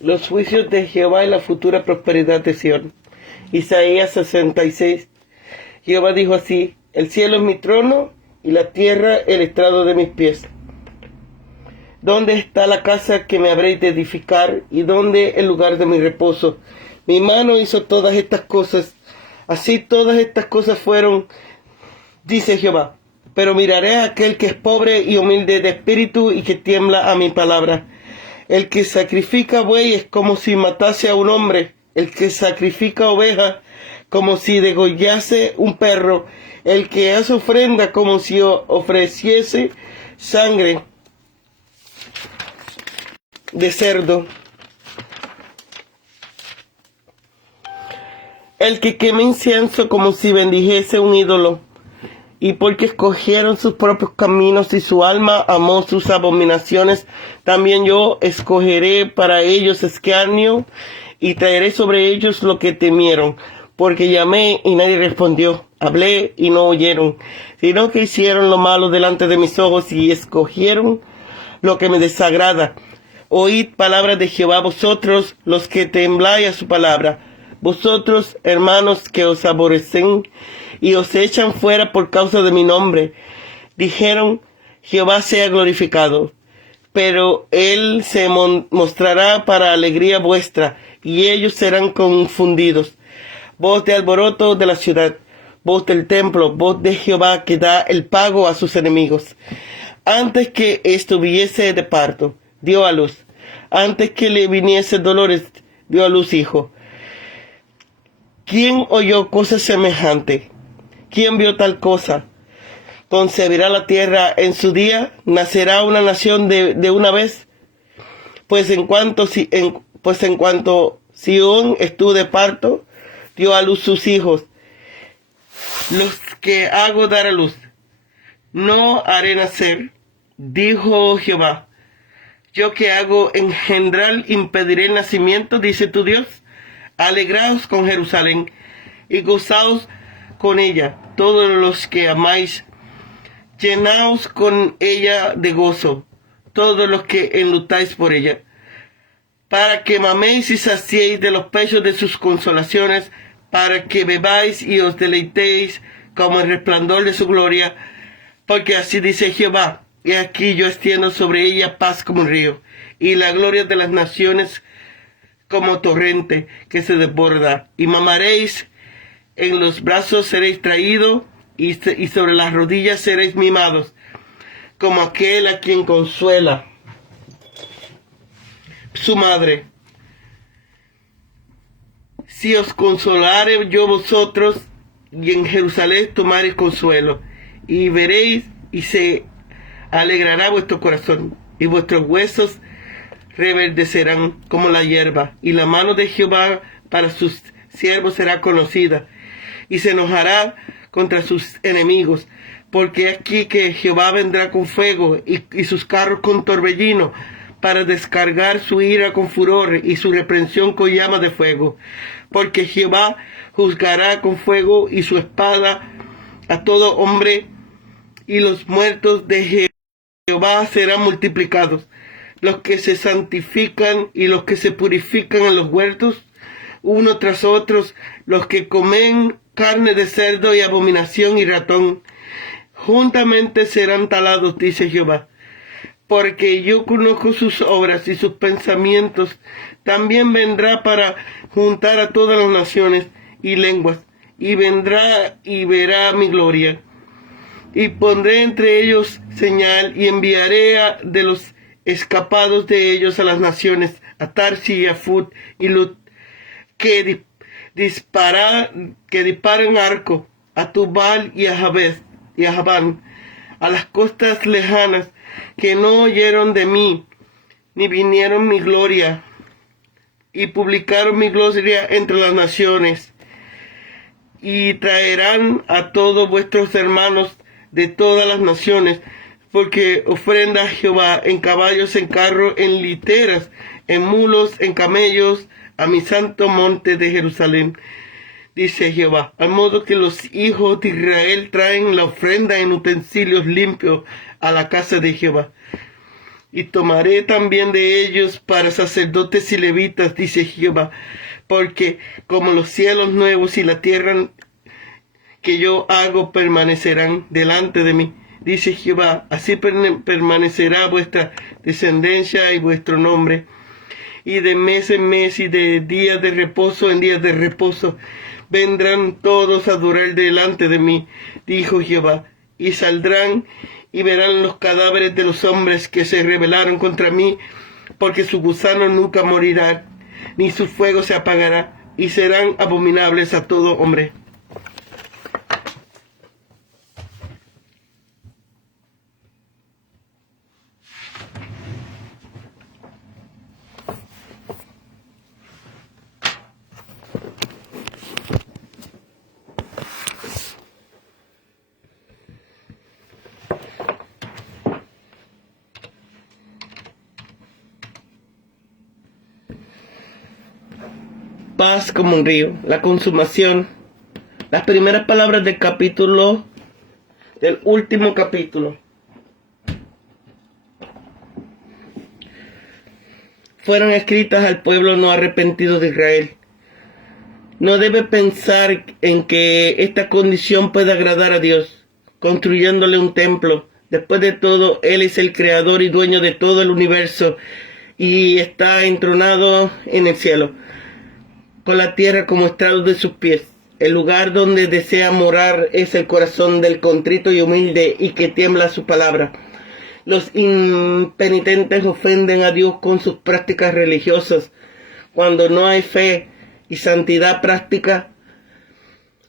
Los juicios de Jehová y la futura prosperidad de Sión. Isaías 66. Jehová dijo así: el cielo es mi trono y la tierra el estrado de mis pies. ¿Dónde está la casa que me habréis de edificar? ¿Y dónde el lugar de mi reposo? Mi mano hizo todas estas cosas. Así todas estas cosas fueron, dice Jehová. Pero miraré a aquel que es pobre y humilde de espíritu y que tiembla a mi palabra. El que sacrifica bueyes como si matase a un hombre. El que sacrifica ovejas como si degollase un perro. El que hace ofrenda como si ofreciese sangre de cerdo. El que quema incienso como si bendijese un ídolo. Y porque escogieron sus propios caminos y su alma amó sus abominaciones, también yo escogeré para ellos escarnio y traeré sobre ellos lo que temieron. Porque llamé y nadie respondió, hablé y no oyeron, sino que hicieron lo malo delante de mis ojos y escogieron lo que me desagrada. Oíd palabras de Jehová vosotros, los que tembláis a su palabra, vosotros, hermanos, que os aborrecen y os echan fuera por causa de mi nombre. Dijeron, Jehová sea glorificado. Pero él se mostrará para alegría vuestra, y ellos serán confundidos. Voz de alboroto de la ciudad, voz del templo, voz de Jehová que da el pago a sus enemigos. Antes que estuviese de parto, dio a luz. Antes que le viniese dolores, dio a luz hijo. ¿Quién oyó cosa semejante? ¿Quién vio tal cosa? ¿Concebirá la tierra en su día? ¿Nacerá una nación de una vez? Pues en cuanto Sión estuvo de parto, dio a luz sus hijos, los que hago dar a luz. No haré nacer, dijo Jehová. Yo que hago engendrar, impediré el nacimiento, dice tu Dios. Alegraos con Jerusalén y gozaos con ella, todos los que amáis. Llenaos con ella de gozo, todos los que enlutáis por ella, para que maméis y saciéis de los pechos de sus consolaciones, para que bebáis y os deleitéis como el resplandor de su gloria, porque así dice Jehová, y aquí yo extiendo sobre ella paz como un río, y la gloria de las naciones como torrente que se desborda, y mamaréis, en los brazos seréis traídos, y sobre las rodillas seréis mimados, como aquel a quien consuela su madre. Si os consolare yo vosotros, y en Jerusalén tomaréis consuelo, y veréis, y se alegrará vuestro corazón, y vuestros huesos reverdecerán como la hierba, y la mano de Jehová para sus siervos será conocida, y se enojará contra sus enemigos, porque aquí que Jehová vendrá con fuego y sus carros con torbellino, para descargar su ira con furor y su reprensión con llama de fuego, porque Jehová juzgará con fuego y su espada a todo hombre, y los muertos de Jehová serán multiplicados, los que se santifican y los que se purifican en los huertos, uno tras otros, los que comen carne de cerdo y abominación y ratón, juntamente serán talados, dice Jehová. Porque yo conozco sus obras y sus pensamientos, también vendrá para juntar a todas las naciones y lenguas, y vendrá y verá mi gloria. Y pondré entre ellos señal, y enviaré de los escapados de ellos a las naciones, a Tarsi y a Fut y Lut, que disparen arco, a Tubal y a Jabes y a Javán, a las costas lejanas, que no oyeron de mí, ni vinieron mi gloria, y publicaron mi gloria entre las naciones, y traerán a todos vuestros hermanos de todas las naciones, porque ofrenda a Jehová en caballos, en carros, en literas, en mulos, en camellos, a mi santo monte de Jerusalén, dice Jehová, al modo que los hijos de Israel traen la ofrenda en utensilios limpios a la casa de Jehová. Y tomaré también de ellos para sacerdotes y levitas, dice Jehová, porque como los cielos nuevos y la tierra que yo hago permanecerán delante de mí, dice Jehová, así permanecerá vuestra descendencia y vuestro nombre, y de mes en mes y de días de reposo en días de reposo vendrán todos a adorar delante de mí, dijo Jehová, y saldrán y verán los cadáveres de los hombres que se rebelaron contra mí, porque su gusano nunca morirá, ni su fuego se apagará, y serán abominables a todo hombre. Paz como un río, la consumación. Las primeras palabras del último capítulo, fueron escritas al pueblo no arrepentido de Israel. No debe pensar en que esta condición puede agradar a Dios, construyéndole un templo. Después de todo, Él es el creador y dueño de todo el universo y está entronado en el cielo, con la tierra como estrado de sus pies. El lugar donde desea morar es el corazón del contrito y humilde y que tiembla su palabra. Los impenitentes ofenden a Dios con sus prácticas religiosas. Cuando no hay fe y santidad práctica,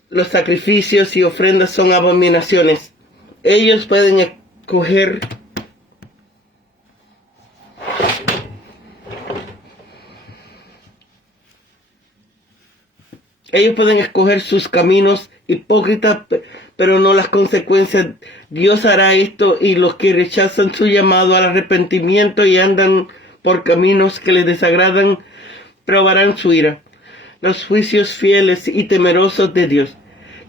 los sacrificios y ofrendas son abominaciones. Ellos pueden escoger sus caminos hipócritas, pero no las consecuencias. Dios hará esto, y los que rechazan su llamado al arrepentimiento y andan por caminos que les desagradan, probarán su ira. Los juicios fieles y temerosos de Dios,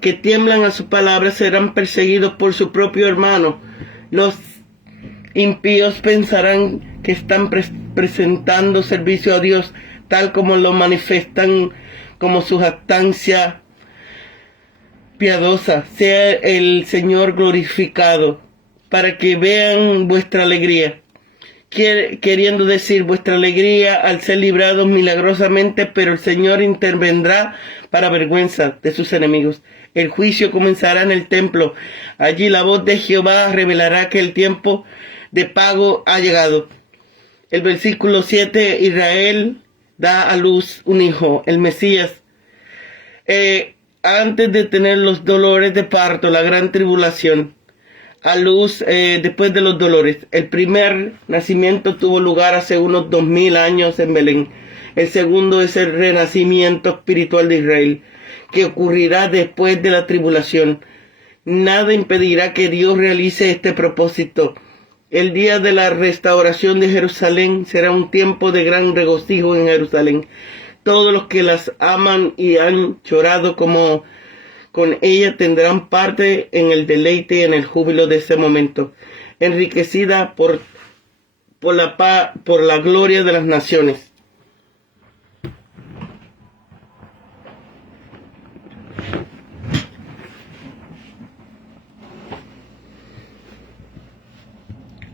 que tiemblan a su palabra, serán perseguidos por su propio hermano. Los impíos pensarán que están presentando servicio a Dios, tal como lo manifiestan como su jactancia piadosa. Sea el Señor glorificado, para que vean vuestra alegría. Queriendo decir vuestra alegría al ser librados milagrosamente, pero el Señor intervendrá para vergüenza de sus enemigos. El juicio comenzará en el templo. Allí la voz de Jehová revelará que el tiempo de pago ha llegado. El versículo 7, Israel da a luz un hijo, el Mesías. Antes de tener los dolores de parto, la gran tribulación, a luz después de los dolores. El primer nacimiento tuvo lugar hace unos 2000 años en Belén. El segundo es el renacimiento espiritual de Israel, que ocurrirá después de la tribulación. Nada impedirá que Dios realice este propósito. El día de la restauración de Jerusalén será un tiempo de gran regocijo en Jerusalén. Todos los que las aman y han llorado como con ella tendrán parte en el deleite y en el júbilo de ese momento, enriquecida por la gloria de las naciones.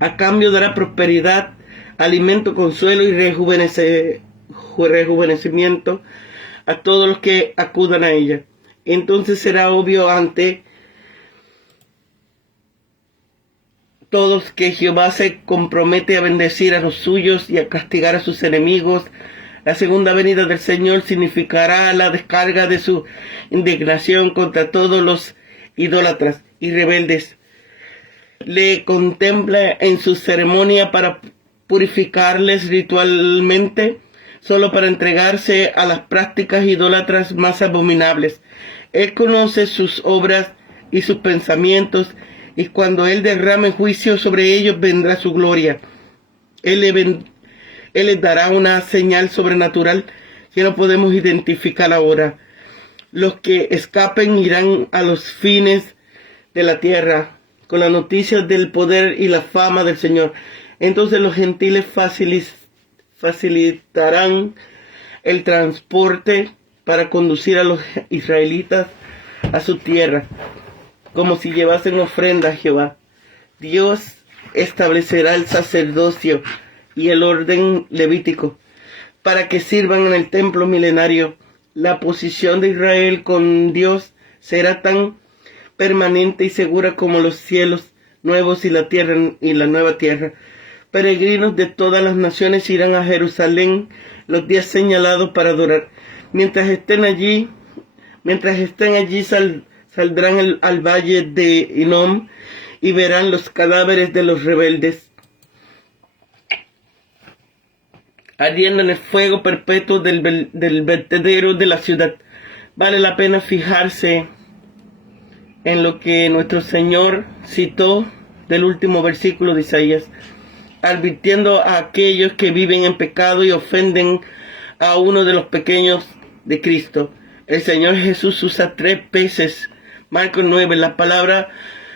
A cambio dará prosperidad, alimento, consuelo y rejuvenecimiento a todos los que acudan a ella. Entonces será obvio ante todos que Jehová se compromete a bendecir a los suyos y a castigar a sus enemigos. La segunda venida del Señor significará la descarga de su indignación contra todos los idólatras y rebeldes. Le contempla en su ceremonia para purificarles ritualmente, solo para entregarse a las prácticas idólatras más abominables. Él conoce sus obras y sus pensamientos, y cuando Él derrame juicio sobre ellos vendrá su gloria. Él les dará una señal sobrenatural que no podemos identificar ahora. Los que escapen irán a los fines de la tierra con la noticia del poder y la fama del Señor. Entonces los gentiles facilitarán el transporte para conducir a los israelitas a su tierra, como si llevasen ofrenda a Jehová. Dios establecerá el sacerdocio y el orden levítico para que sirvan en el templo milenario. La posición de Israel con Dios será tan permanente y segura como los cielos nuevos y la tierra y la nueva tierra. Peregrinos de todas las naciones irán a Jerusalén los días señalados para adorar. Mientras estén allí, saldrán al valle de Hinnom y verán los cadáveres de los rebeldes ardiendo en el fuego perpetuo del vertedero de la ciudad. Vale la pena fijarse en lo que nuestro Señor citó del último versículo de Isaías, advirtiendo a aquellos que viven en pecado y ofenden a uno de los pequeños de Cristo. El Señor Jesús usa 3 veces, Marcos 9, las palabras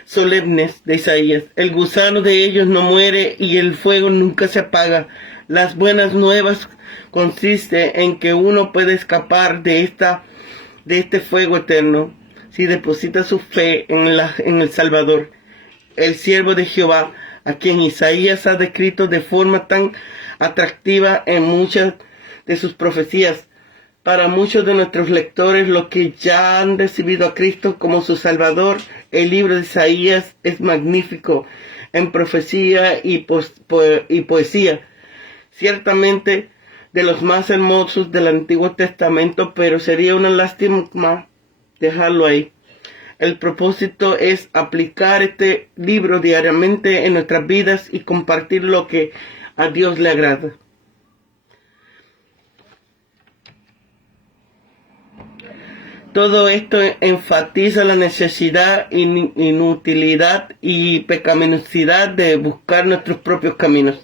solemnes de Isaías. El gusano de ellos no muere y el fuego nunca se apaga. Las buenas nuevas consiste en que uno puede escapar de este fuego eterno si deposita su fe en el Salvador, el siervo de Jehová, a quien Isaías ha descrito de forma tan atractiva en muchas de sus profecías. Para muchos de nuestros lectores, los que ya han recibido a Cristo como su Salvador, el libro de Isaías es magnífico en profecía y poesía. Ciertamente de los más hermosos del Antiguo Testamento, pero sería una lástima dejarlo ahí. El propósito es aplicar este libro diariamente en nuestras vidas y compartir lo que a Dios le agrada. Todo esto enfatiza la necesidad, inutilidad y pecaminosidad de buscar nuestros propios caminos,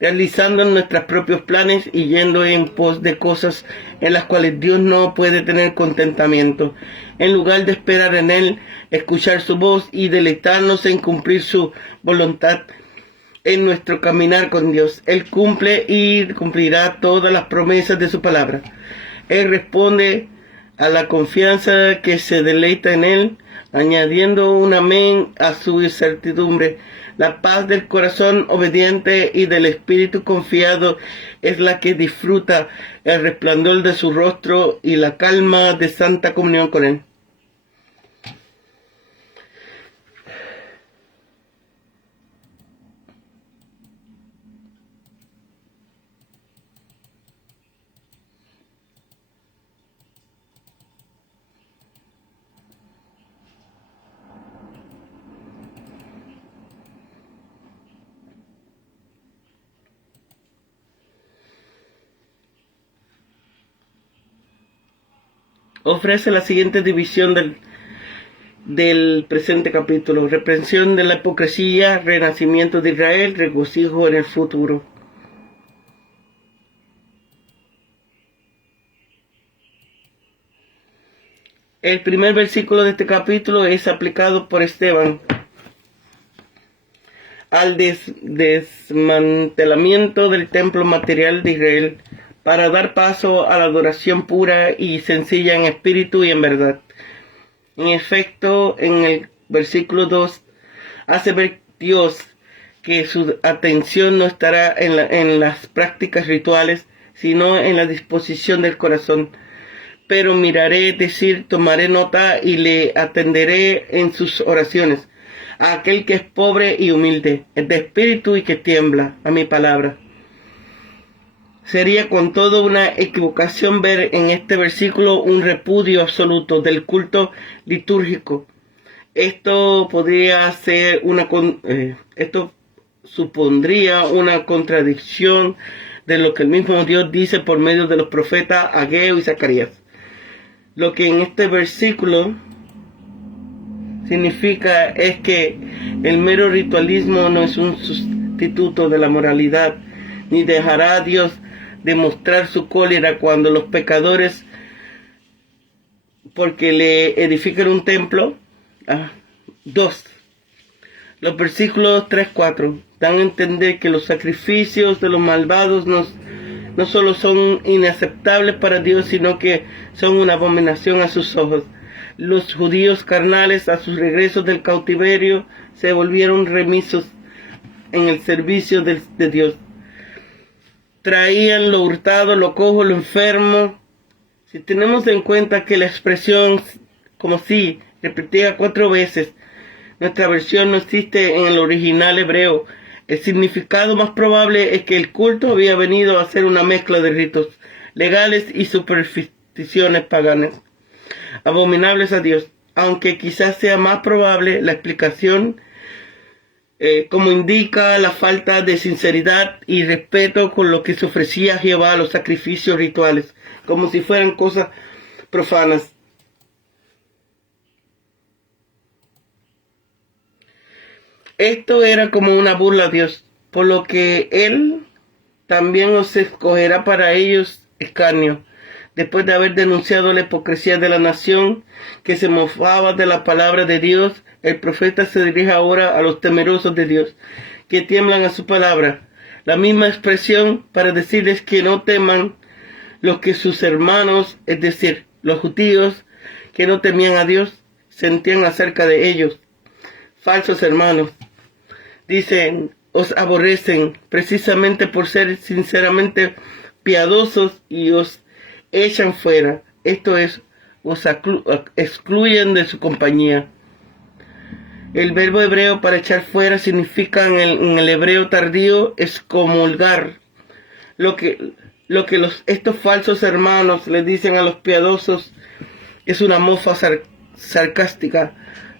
realizando nuestros propios planes y yendo en pos de cosas en las cuales Dios no puede tener contentamiento, en lugar de esperar en Él, escuchar su voz y deleitarnos en cumplir su voluntad en nuestro caminar con Dios. Él cumple y cumplirá todas las promesas de su palabra. Él responde a la confianza que se deleita en Él, añadiendo un amén a su certidumbre. La paz del corazón obediente y del espíritu confiado es la que disfruta el resplandor de su rostro y la calma de santa comunión con Él. Ofrece la siguiente división del presente capítulo: reprensión de la hipocresía, renacimiento de Israel, regocijo en el futuro. El primer versículo de este capítulo es aplicado por Esteban al desmantelamiento del templo material de Israel, para dar paso a la adoración pura y sencilla en espíritu y en verdad. En efecto, en el versículo 2 hace ver Dios que su atención no estará en las prácticas rituales, sino en la disposición del corazón. Pero miraré, es decir, tomaré nota y le atenderé en sus oraciones, a aquel que es pobre y humilde, de espíritu y que tiembla a mi palabra. Sería con todo una equivocación ver en este versículo un repudio absoluto del culto litúrgico. Esto supondría una contradicción de lo que el mismo Dios dice por medio de los profetas Ageo y Zacarías. Lo que en este versículo significa es que el mero ritualismo no es un sustituto de la moralidad, ni dejará a Dios demostrar su cólera cuando los pecadores, porque le edifican un templo. 2. Los versículos 3, 4. dan a entender que los sacrificios de los malvados no solo son inaceptables para Dios, sino que son una abominación a sus ojos. Los judíos carnales, a sus regresos del cautiverio, se volvieron remisos en el servicio de Dios. Traían lo hurtado, lo cojo, lo enfermo. Si tenemos en cuenta que la expresión como si repetida 4 veces, nuestra versión no existe en el original hebreo, el significado más probable es que el culto había venido a ser una mezcla de ritos legales y supersticiones paganas, abominables a Dios, aunque quizás sea más probable la explicación como indica la falta de sinceridad y respeto con lo que se ofrecía a Jehová a los sacrificios rituales, como si fueran cosas profanas. Esto era como una burla a Dios, por lo que Él también os escogerá para ellos escarnio. Después de haber denunciado la hipocresía de la nación que se mofaba de la palabra de Dios, el profeta se dirige ahora a los temerosos de Dios, que tiemblan a su palabra. La misma expresión para decirles que no teman los que sus hermanos, es decir, los judíos que no temían a Dios, sentían acerca de ellos. Falsos hermanos, dicen, os aborrecen precisamente por ser sinceramente piadosos y os echan fuera, esto es, os excluyen de su compañía. El verbo hebreo para echar fuera significa en el hebreo tardío excomulgar. Lo que estos falsos hermanos le dicen a los piadosos es una mofa sarcástica,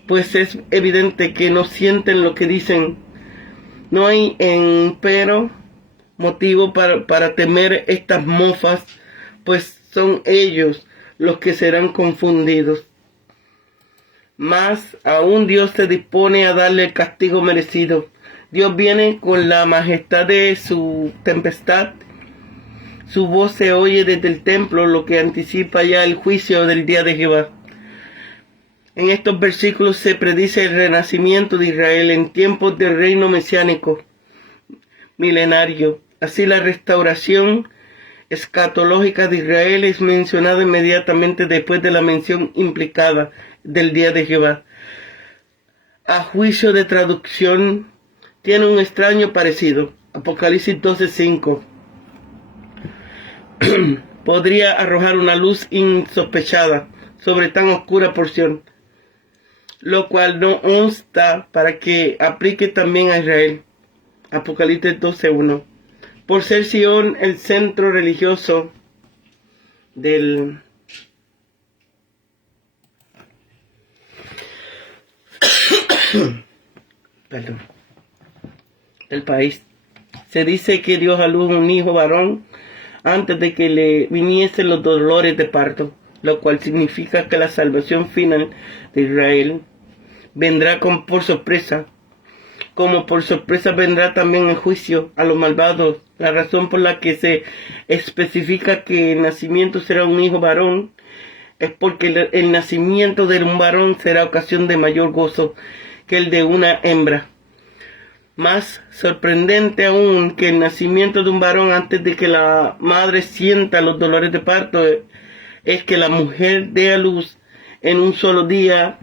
pues es evidente que no sienten lo que dicen. No hay empero motivo para temer estas mofas, pues son ellos los que serán confundidos. Más aún Dios se dispone a darle el castigo merecido. Dios viene con la majestad de su tempestad. Su voz se oye desde el templo, lo que anticipa ya el juicio del día de Jehová. En estos versículos se predice el renacimiento de Israel en tiempos del reino mesiánico milenario. Así la restauración escatológica de Israel es mencionada inmediatamente después de la mención implicada del día de Jehová. A juicio de traducción, tiene un extraño parecido. Apocalipsis 12:5 podría arrojar una luz insospechada sobre tan oscura porción, lo cual no obsta para que aplique también a Israel. Apocalipsis 12:1. Por ser Sion el centro religioso del país, se dice que Dios a luz un hijo varón antes de que le viniesen los dolores de parto, lo cual significa que la salvación final de Israel vendrá por sorpresa, como por sorpresa vendrá también el juicio a los malvados. La razón por la que se especifica que el nacimiento será un hijo varón es porque el nacimiento de un varón será ocasión de mayor gozo que el de una hembra. Más sorprendente aún que el nacimiento de un varón antes de que la madre sienta los dolores de parto es que la mujer dé a luz en un solo día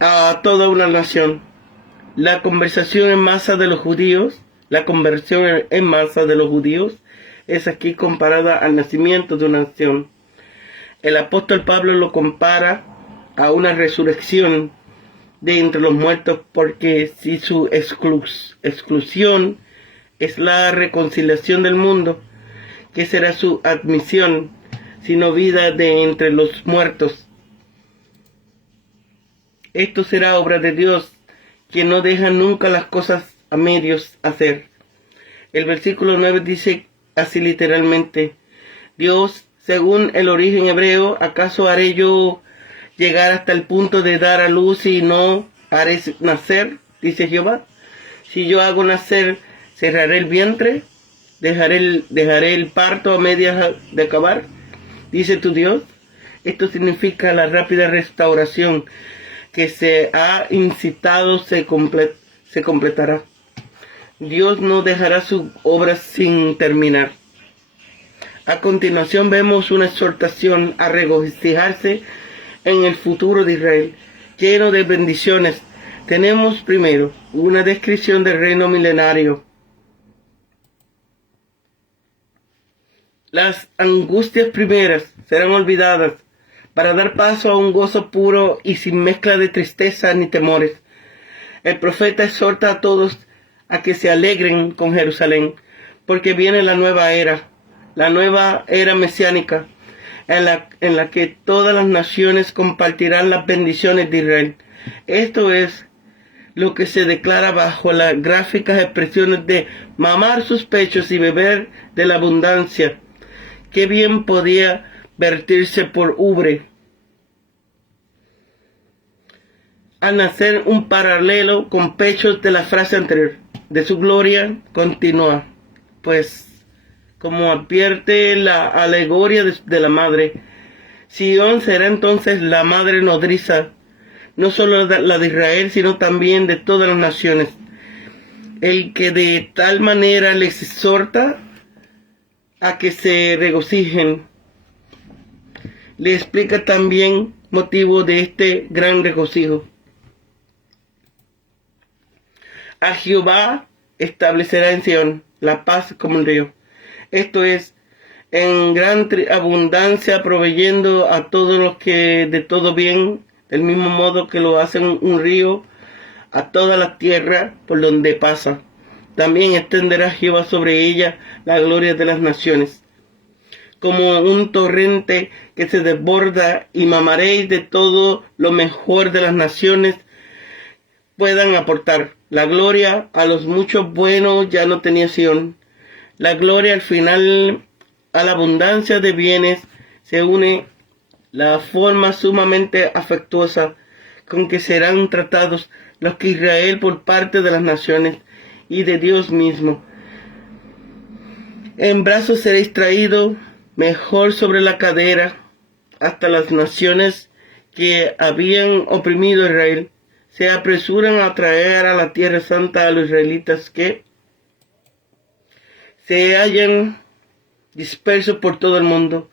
a toda una nación. La conversión en masa de los judíos es aquí comparada al nacimiento de una nación. El apóstol Pablo lo compara a una resurrección de entre los muertos, porque si su exclusión es la reconciliación del mundo, ¿qué será su admisión sino vida de entre los muertos? Esto será obra de Dios, que no deja nunca las cosas a medios hacer. El versículo 9 dice así literalmente: Dios, según el origen hebreo, ¿acaso haré yo llegar hasta el punto de dar a luz y no haré nacer? Dice Jehová. Si yo hago nacer, cerraré el vientre, dejaré el parto a medias de acabar, dice tu Dios. Esto significa la rápida restauración que se ha incitado se completará. Dios no dejará su obra sin terminar. A continuación vemos una exhortación a regocijarse en el futuro de Israel, lleno de bendiciones. Tenemos primero una descripción del reino milenario. Las angustias primeras serán olvidadas para dar paso a un gozo puro y sin mezcla de tristeza ni temores. El profeta exhorta a todos a que se alegren con Jerusalén, porque viene la nueva era mesiánica, en la que todas las naciones compartirán las bendiciones de Israel. Esto es lo que se declara bajo las gráficas expresiones de mamar sus pechos y beber de la abundancia. Qué bien podía vertirse por ubre. Al nacer un paralelo con pechos de la frase anterior. De su gloria continúa, pues como advierte la alegoría de la madre, Sión será entonces la madre nodriza, no solo la de Israel, sino también de todas las naciones. El que de tal manera les exhorta a que se regocijen, le explica también motivo de este gran regocijo. A Jehová establecerá en Sión la paz como un río. Esto es, en gran abundancia, proveyendo a todos los que de todo bien, del mismo modo que lo hace un río a toda la tierra por donde pasa. También extenderá Jehová sobre ella la gloria de las naciones. Como un torrente que se desborda, y mamaréis de todo lo mejor de las naciones puedan aportar. La gloria a los muchos buenos ya no tenía Sión. La gloria al final a la abundancia de bienes se une la forma sumamente afectuosa con que serán tratados los que Israel por parte de las naciones y de Dios mismo. En brazos seréis traído mejor sobre la cadera hasta las naciones que habían oprimido a Israel. Se apresuran a traer a la tierra santa a los israelitas que se hallan dispersos por todo el mundo.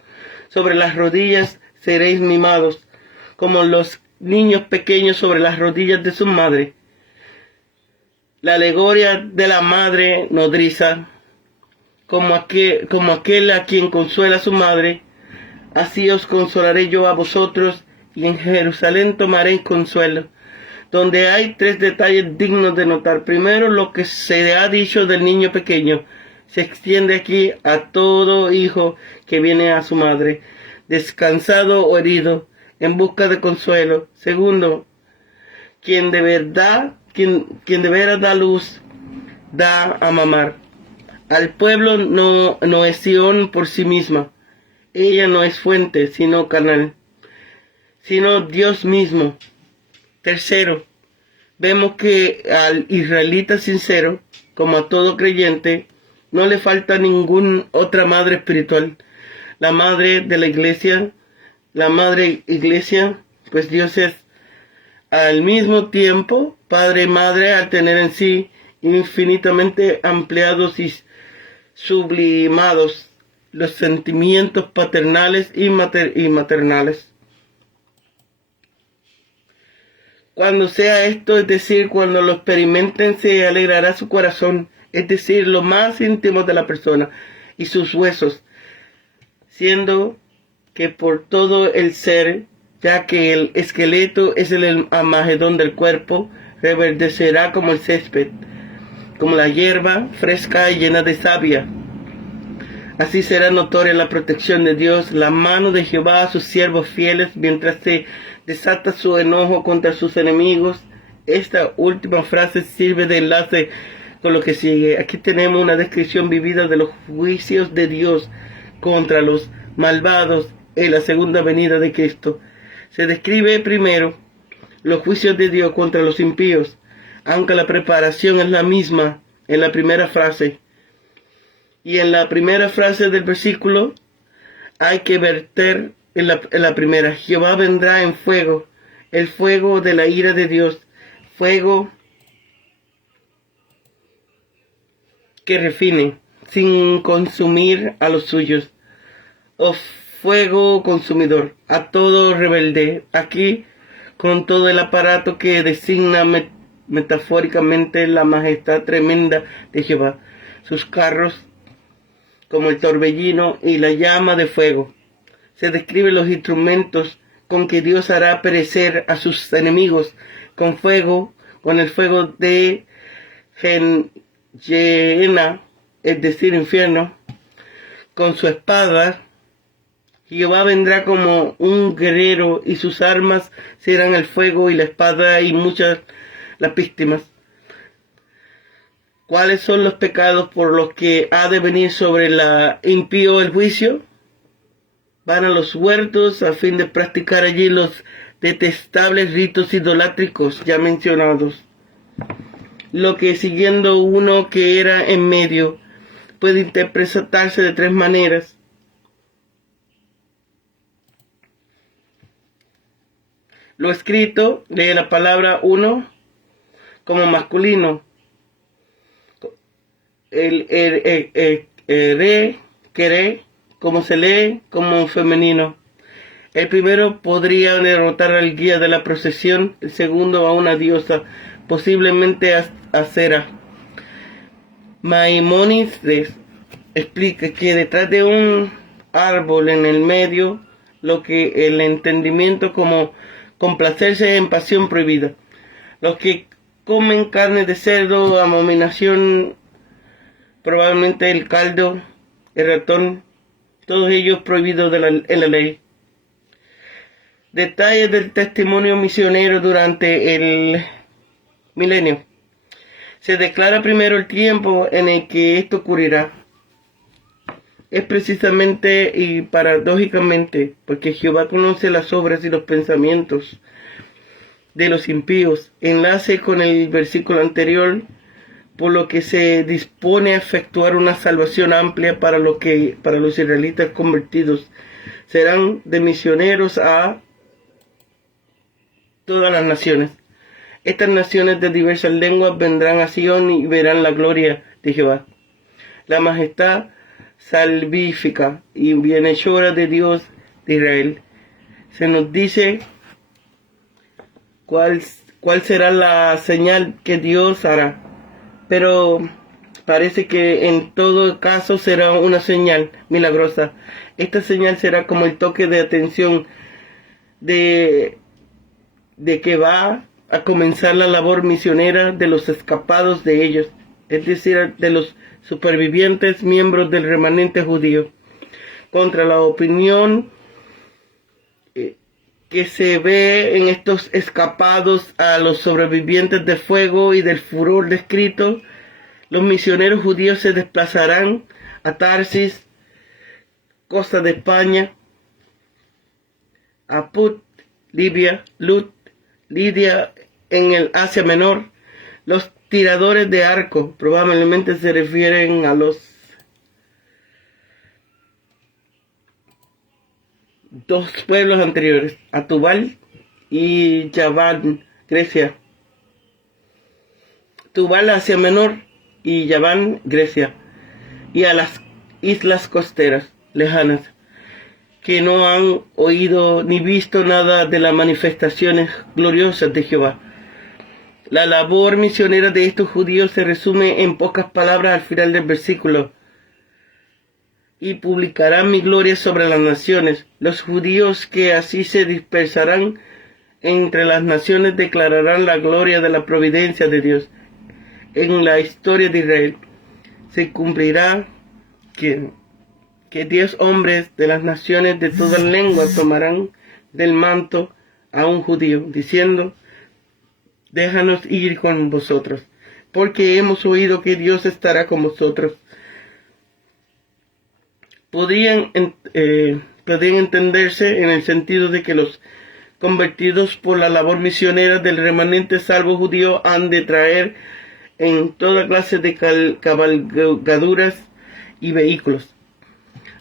Sobre las rodillas seréis mimados, como los niños pequeños sobre las rodillas de su madre. La alegoria de la madre nodriza, como aquel a quien consuela su madre, así os consolaré yo a vosotros, y en Jerusalén tomaréis consuelo. Donde hay tres detalles dignos de notar. Primero, lo que se ha dicho del niño pequeño se extiende aquí a todo hijo que viene a su madre, descansado o herido, en busca de consuelo. Segundo, quien de veras da luz, da a mamar. Al pueblo no es Sión por sí misma. Ella no es fuente, sino canal, sino Dios mismo. Tercero, vemos que al israelita sincero, como a todo creyente, no le falta ninguna otra madre espiritual. La madre de la iglesia, pues Dios es al mismo tiempo Padre y Madre, al tener en sí infinitamente ampliados y sublimados los sentimientos paternales y maternales. Cuando sea esto, es decir, cuando lo experimenten, se alegrará su corazón, es decir, lo más íntimo de la persona y sus huesos, siendo que por todo el ser, ya que el esqueleto es el amagedón del cuerpo, reverdecerá como el césped, como la hierba fresca y llena de savia. Así será notoria la protección de Dios, la mano de Jehová a sus siervos fieles, mientras se desata su enojo contra sus enemigos. Esta última frase sirve de enlace con lo que sigue. Aquí tenemos una descripción vivida de los juicios de Dios contra los malvados en la segunda venida de Cristo. Se describe primero los juicios de Dios contra los impíos, aunque la preparación es la misma en la primera frase. Y en la primera frase del versículo hay que verter en la primera: Jehová vendrá en fuego, el fuego de la ira de Dios, fuego que refine, sin consumir a los suyos, o fuego consumidor, a todo rebelde, aquí con todo el aparato que designa metafóricamente la majestad tremenda de Jehová, sus carros como el torbellino y la llama de fuego. Se describen los instrumentos con que Dios hará perecer a sus enemigos, con fuego, con el fuego de Gehenna, es decir, infierno, con su espada. Jehová vendrá como un guerrero y sus armas serán el fuego y la espada y muchas las víctimas. ¿Cuáles son los pecados por los que ha de venir sobre la impío el juicio? Van a los huertos a fin de practicar allí los detestables ritos idolátricos ya mencionados. Lo que siguiendo uno que era en medio puede interpretarse de tres maneras. Lo escrito de la palabra uno como masculino, el querer, como se lee como femenino. El primero podría derrotar al guía de la procesión, el segundo a una diosa, posiblemente a Cera. Maimónides explica que detrás de un árbol en el medio, lo que el entendimiento como complacerse en pasión prohibida. Los que comen carne de cerdo, abominación, probablemente el caldo, el ratón, todos ellos prohibidos en la ley. Detalles del testimonio misionero durante el milenio. Se declara primero el tiempo en el que esto ocurrirá. Es precisamente y paradójicamente porque Jehová conoce las obras y los pensamientos de los impíos. Enlace con el versículo anterior, por lo que se dispone a efectuar una salvación amplia para los israelitas convertidos. Serán de misioneros a todas las naciones. Estas naciones de diversas lenguas vendrán a Sion y verán la gloria de Jehová, la majestad salvífica y bienhechora de Dios de Israel. Se nos dice cuál será la señal que Dios hará, pero parece que en todo caso será una señal milagrosa. Esta señal será como el toque de atención de que va a comenzar la labor misionera de los escapados de ellos, es decir, de los supervivientes miembros del remanente judío, contra la opinión que se ve en estos escapados a los sobrevivientes del fuego y del furor descrito. Los misioneros judíos se desplazarán a Tarsis, costa de España, a Put, Libia, Lut, Lidia en el Asia Menor. Los tiradores de arco probablemente se refieren a los dos pueblos anteriores, a Tubal y Yaván, Grecia. Tubal, Asia Menor, y Yaván, Grecia, y a las islas costeras lejanas, que no han oído ni visto nada de las manifestaciones gloriosas de Jehová. La labor misionera de estos judíos se resume en pocas palabras al final del versículo: y publicarán mi gloria sobre las naciones. Los judíos que así se dispersarán entre las naciones declararán la gloria de la providencia de Dios. En la historia de Israel se cumplirá que 10 hombres de las naciones de todas lenguas tomarán del manto a un judío, diciendo: déjanos ir con vosotros, porque hemos oído que Dios estará con vosotros. Podían entenderse en el sentido de que los convertidos por la labor misionera del remanente salvo judío han de traer en toda clase de cabalgaduras y vehículos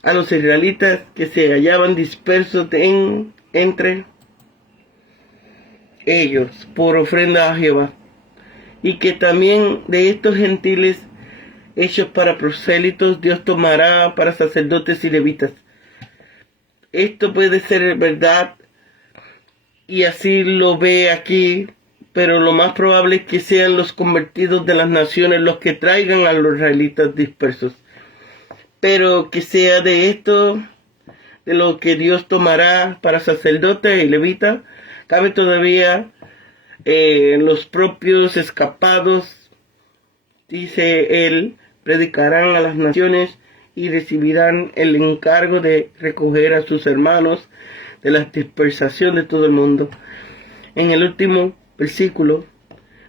a los israelitas que se hallaban dispersos entre ellos por ofrenda a Jehová, y que también de estos gentiles hechos para prosélitos, Dios tomará para sacerdotes y levitas. Esto puede ser verdad, y así lo ve aquí, pero lo más probable es que sean los convertidos de las naciones los que traigan a los israelitas dispersos. Pero que sea de esto, de lo que Dios tomará para sacerdotes y levitas, cabe todavía los propios escapados, dice él, predicarán a las naciones y recibirán el encargo de recoger a sus hermanos de la dispersación de todo el mundo. En el último versículo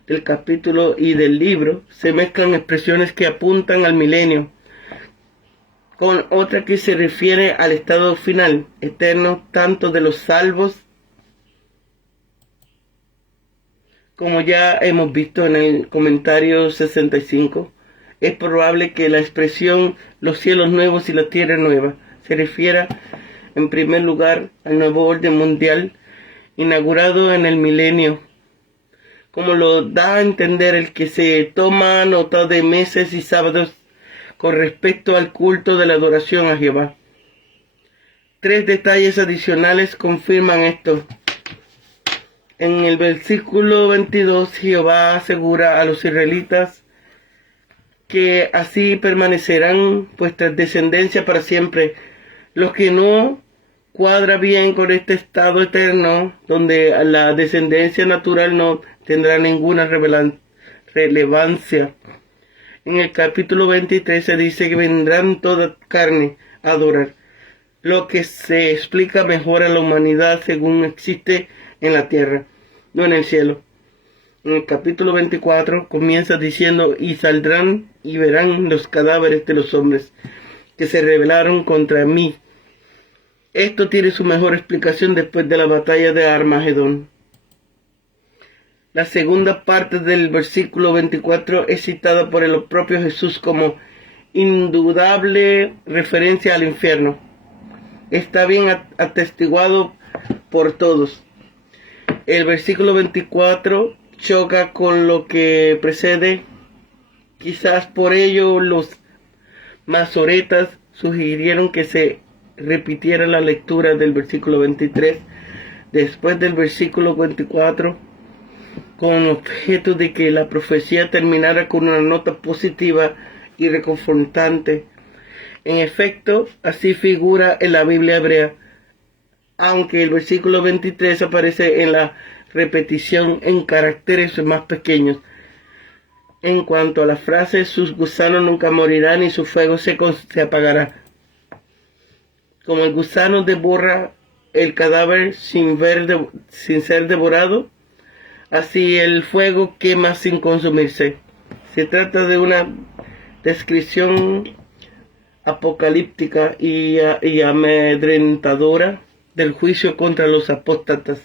del capítulo y del libro se mezclan expresiones que apuntan al milenio con otra que se refiere al estado final, eterno, tanto de los salvos como ya hemos visto en el comentario 65. Es probable que la expresión los cielos nuevos y la tierra nueva se refiera en primer lugar al nuevo orden mundial inaugurado en el milenio, como lo da a entender el que se toma nota de meses y sábados con respecto al culto de la adoración a Jehová. 3 detalles adicionales confirman esto. En el versículo 22, Jehová asegura a los israelitas que así permanecerán vuestras descendencias para siempre. Los que no cuadra bien con este estado eterno, donde la descendencia natural no tendrá ninguna relevancia. En el capítulo 23 se dice que vendrán toda carne a adorar, lo que se explica mejor a la humanidad según existe en la tierra, no en el cielo. En el capítulo 24 comienza diciendo, y saldrán y verán los cadáveres de los hombres que se rebelaron contra mí. Esto tiene su mejor explicación después de la batalla de Armagedón. La segunda parte del versículo 24 es citada por el propio Jesús como indudable referencia al infierno. Está bien atestiguado por todos. El versículo 24 choca con lo que precede. Quizás por ello los masoretas sugirieron que se repitiera la lectura del versículo 23 después del versículo 24, con objeto de que la profecía terminara con una nota positiva y reconfortante. En efecto, así figura en la Biblia hebrea, aunque el versículo 23 aparece en la repetición en caracteres más pequeños. En cuanto a la frase, sus gusanos nunca morirán y su fuego se apagará. Como el gusano devora el cadáver sin ser devorado, así el fuego quema sin consumirse. Se trata de una descripción apocalíptica y amedrentadora del juicio contra los apóstatas.